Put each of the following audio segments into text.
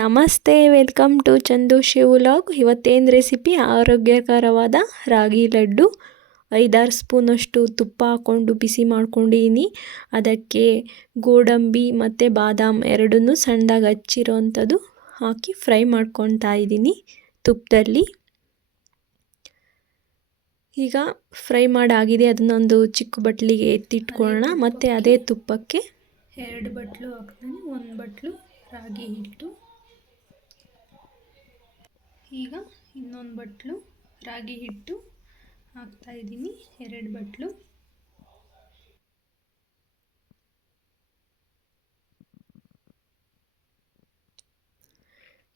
ನಮಸ್ತೆ, welcome to Chandu Shiv vlog. ಇವತ್ತೇನು recipe? ಆರೋಗ್ಯಕರವಾದ ರಾಗಿ ಲಡ್ಡು. 5-6 ಸ್ಪೂನಷ್ಟು ತುಪ್ಪ ಹಾಕ್ಕೊಂಡು ಬಿಸಿ ಮಾಡ್ಕೊಂಡಿದ್ದೀನಿ. ಅದಕ್ಕೆ ಗೋಡಂಬಿ ಮತ್ತು ಬಾದಾಮ್ ಎರಡನ್ನೂ ಸಣ್ಣದಾಗಿ ಹಚ್ಚಿರೋವಂಥದ್ದು ಹಾಕಿ ಫ್ರೈ ಮಾಡ್ಕೊತಾ ಇದ್ದೀನಿ ತುಪ್ಪದಲ್ಲಿ. ಈಗ ಫ್ರೈ ಮಾಡಾಗಿದೆ, ಅದನ್ನೊಂದು ಚಿಕ್ಕ ಬಟ್ಲಿಗೆ ಎತ್ತಿಟ್ಕೊಳ್ಳೋಣ. ಮತ್ತು ಅದೇ ತುಪ್ಪಕ್ಕೆ 2 ಬಟ್ಲು ಹಾಕ್ತೀನಿ. 1 ಬಟ್ಲು ರಾಗಿ ಹಿಟ್ಟು, ಈಗ ಇನ್ನೊಂದು ಬಟ್ಲು ರಾಗಿ ಹಿಟ್ಟು ಹಾಕ್ತಾ ಇದ್ದೀನಿ. 2 ಬಟ್ಲು.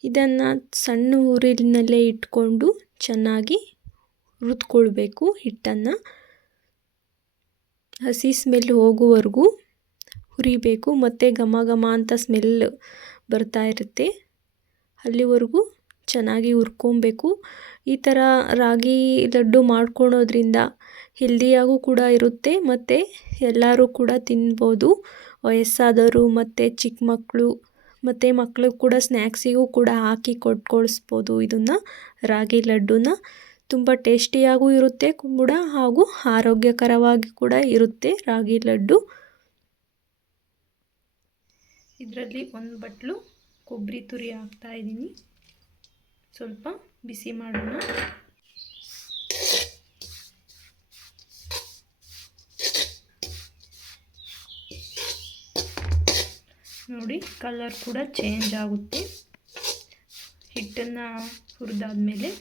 ಇದನ್ನು ಸಣ್ಣ ಉರಿನಲ್ಲೇ ಇಟ್ಕೊಂಡು ಚೆನ್ನಾಗಿ ಹುರಿದ್ಕೊಳ್ಬೇಕು. ಹಿಟ್ಟನ್ನು ಹಸಿ ಸ್ಮೆಲ್ ಹೋಗುವವರೆಗೂ ಹುರಿಬೇಕು. ಮತ್ತು ಘಮ ಘಮ ಅಂತ ಸ್ಮೆಲ್ ಬರ್ತಾ ಇರುತ್ತೆ, ಅಲ್ಲಿವರೆಗೂ ಚೆನ್ನಾಗಿ ಹುರ್ಕೊಬೇಕು. ಈ ಥರ ರಾಗಿ ಲಡ್ಡು ಮಾಡ್ಕೊಳೋದ್ರಿಂದ ಹೆಲ್ದಿಯಾಗೂ ಕೂಡ ಇರುತ್ತೆ ಮತ್ತು ಎಲ್ಲರೂ ಕೂಡ ತಿನ್ಬೋದು. ವಯಸ್ಸಾದವರು ಮತ್ತು ಚಿಕ್ಕ ಮಕ್ಕಳು ಮತ್ತು ಮಕ್ಕಳು ಕೂಡ ಸ್ನ್ಯಾಕ್ಸಿಗೂ ಕೂಡ ಹಾಕಿ ಕೊಟ್ಕೊಳಿಸ್ಬೋದು. ಇದನ್ನು ರಾಗಿ ಲಡ್ಡುನ ತುಂಬ ಟೇಸ್ಟಿಯಾಗೂ ಇರುತ್ತೆ ಕೂಡ, ಹಾಗೂ ಆರೋಗ್ಯಕರವಾಗಿ ಕೂಡ ಇರುತ್ತೆ ರಾಗಿ ಲಡ್ಡು. ಇದರಲ್ಲಿ 1 ಬಟ್ಲು ಕೊಬ್ಬರಿ ತುರಿ ಹಾಕ್ತಾ ಇದ್ದೀನಿ. ಸ್ವಲ್ಪ ಬಿಸಿ ಮಾಡೋಣ. ನೋಡಿ, ಕಲರ್ ಕೂಡ ಚೇಂಜ್ ಆಗುತ್ತೆ ಹಿಟ್ಟನ್ನು ಹುರಿದಾದ್ಮೇಲೆ.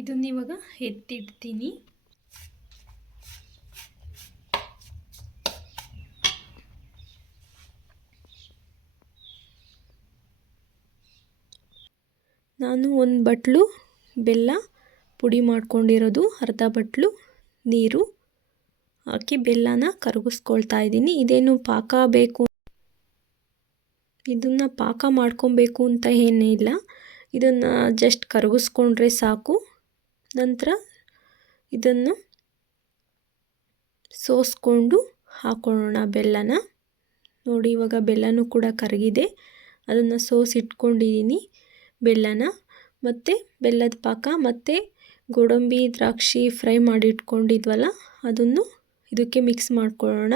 ಇದನ್ನ ಇವಾಗ ಎತ್ತಿಡ್ತೀನಿ. ನಾನು 1 ಬಟ್ಲು ಬೆಲ್ಲ ಪುಡಿ ಮಾಡ್ಕೊಂಡಿರೋದು, ಅರ್ಧ ಬಟ್ಲು ನೀರು ಹಾಕಿ ಬೆಲ್ಲನ ಕರಗಿಸ್ಕೊಳ್ತಾ ಇದ್ದೀನಿ. ಇದೇನು ಪಾಕ ಬೇಕು, ಇದನ್ನು ಪಾಕ ಮಾಡ್ಕೊಬೇಕು ಅಂತ ಏನಿಲ್ಲ. ಇದನ್ನು ಜಸ್ಟ್ ಕರಗಿಸ್ಕೊಂಡ್ರೆ ಸಾಕು. ನಂತರ ಇದನ್ನು ಸೋಸ್ಕೊಂಡು ಹಾಕೊಳ್ಳೋಣ ಬೆಲ್ಲನ. ನೋಡಿ, ಇವಾಗ ಬೆಲ್ಲನೂ ಕೂಡ ಕರಗಿದೆ. ಅದನ್ನು ಸೋಸಿಟ್ಕೊಂಡಿದ್ದೀನಿ ಬೆಲ್ಲನ. ಮತ್ತು ಬೆಲ್ಲದ ಪಾಕ ಮತ್ತು ಗೋಡಂಬಿ ದ್ರಾಕ್ಷಿ ಫ್ರೈ ಮಾಡಿ ಇಟ್ಕೊಂಡಿದ್ವಲ್ಲ, ಅದನ್ನು ಇದಕ್ಕೆ ಮಿಕ್ಸ್ ಮಾಡ್ಕೊಳ್ಳೋಣ.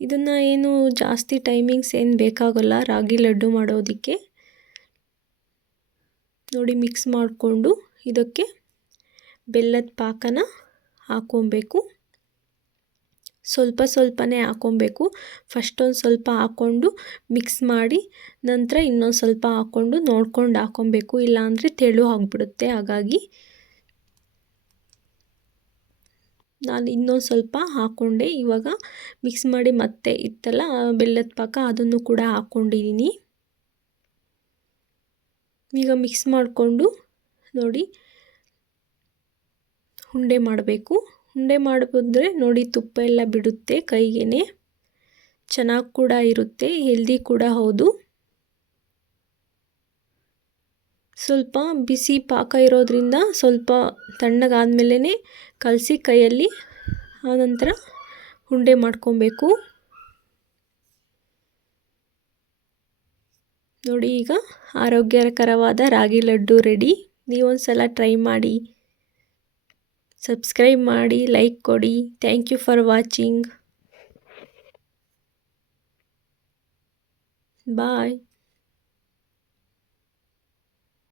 ಇದನ್ನು ಏನು ಜಾಸ್ತಿ ಟೈಮಿಂಗ್ಸ್ ಏನು ಬೇಕಾಗಲ್ಲ ರಾಗಿ ಲಡ್ಡು ಮಾಡೋದಕ್ಕೆ. ನೋಡಿ, ಮಿಕ್ಸ್ ಮಾಡಿಕೊಂಡು ಇದಕ್ಕೆ ಬೆಲ್ಲದ ಪಾಕನ ಹಾಕ್ಕೊಬೇಕು. ಸ್ವಲ್ಪ ಸ್ವಲ್ಪನೇ ಹಾಕ್ಕೊಬೇಕು. ಫಸ್ಟ್ ಒಂದು ಸ್ವಲ್ಪ ಹಾಕ್ಕೊಂಡು ಮಿಕ್ಸ್ ಮಾಡಿ, ನಂತರ ಇನ್ನೊಂದು ಸ್ವಲ್ಪ ಹಾಕ್ಕೊಂಡು ನೋಡ್ಕೊಂಡು ಹಾಕ್ಕೊಬೇಕು. ಇಲ್ಲಾಂದರೆ ತೆಳು ಆಗಿಬಿಡುತ್ತೆ. ಹಾಗಾಗಿ ನಾನು ಇನ್ನೊಂದು ಸ್ವಲ್ಪ ಹಾಕ್ಕೊಂಡೆ. ಇವಾಗ ಮಿಕ್ಸ್ ಮಾಡಿ ಮತ್ತೆ ಇತ್ತಲ್ಲ ಬೆಲ್ಲದ ಪಾಕ, ಅದನ್ನು ಕೂಡ ಹಾಕ್ಕೊಂಡಿದ್ದೀನಿ. ಈಗ ಮಿಕ್ಸ್ ಮಾಡಿಕೊಂಡು ನೋಡಿ ಉಂಡೆ ಮಾಡಬೇಕು. ಉಂಡೆ ಮಾಡಿದ್ರೆ ನೋಡಿ, ತುಪ್ಪ ಎಲ್ಲ ಬಿಡುತ್ತೆ ಕೈಗೆ. ಚೆನ್ನಾಗಿ ಕೂಡ ಇರುತ್ತೆ, ಹೆಲ್ದಿ ಕೂಡ ಹೌದು. ಸ್ವಲ್ಪ ಬಿಸಿ ಪಾಕ ಇರೋದ್ರಿಂದ ಸ್ವಲ್ಪ ತಣ್ಣಗಾದ್ಮೇಲೆ ಕಲಸಿ ಕೈಯಲ್ಲಿ, ಆನಂತರ ಉಂಡೆ ಮಾಡ್ಕೊಬೇಕು. ನೋಡಿ, ಈಗ ಆರೋಗ್ಯಕರವಾದ ರಾಗಿ ಲಡ್ಡು ರೆಡಿ. ನೀವೊಂದು ಸಲ ಟ್ರೈ ಮಾಡಿ, ಸಬ್ಸ್ಕ್ರೈಬ್ ಮಾಡಿ, ಲೈಕ್ ಕೊಡಿ. Thank you for watching. Bye.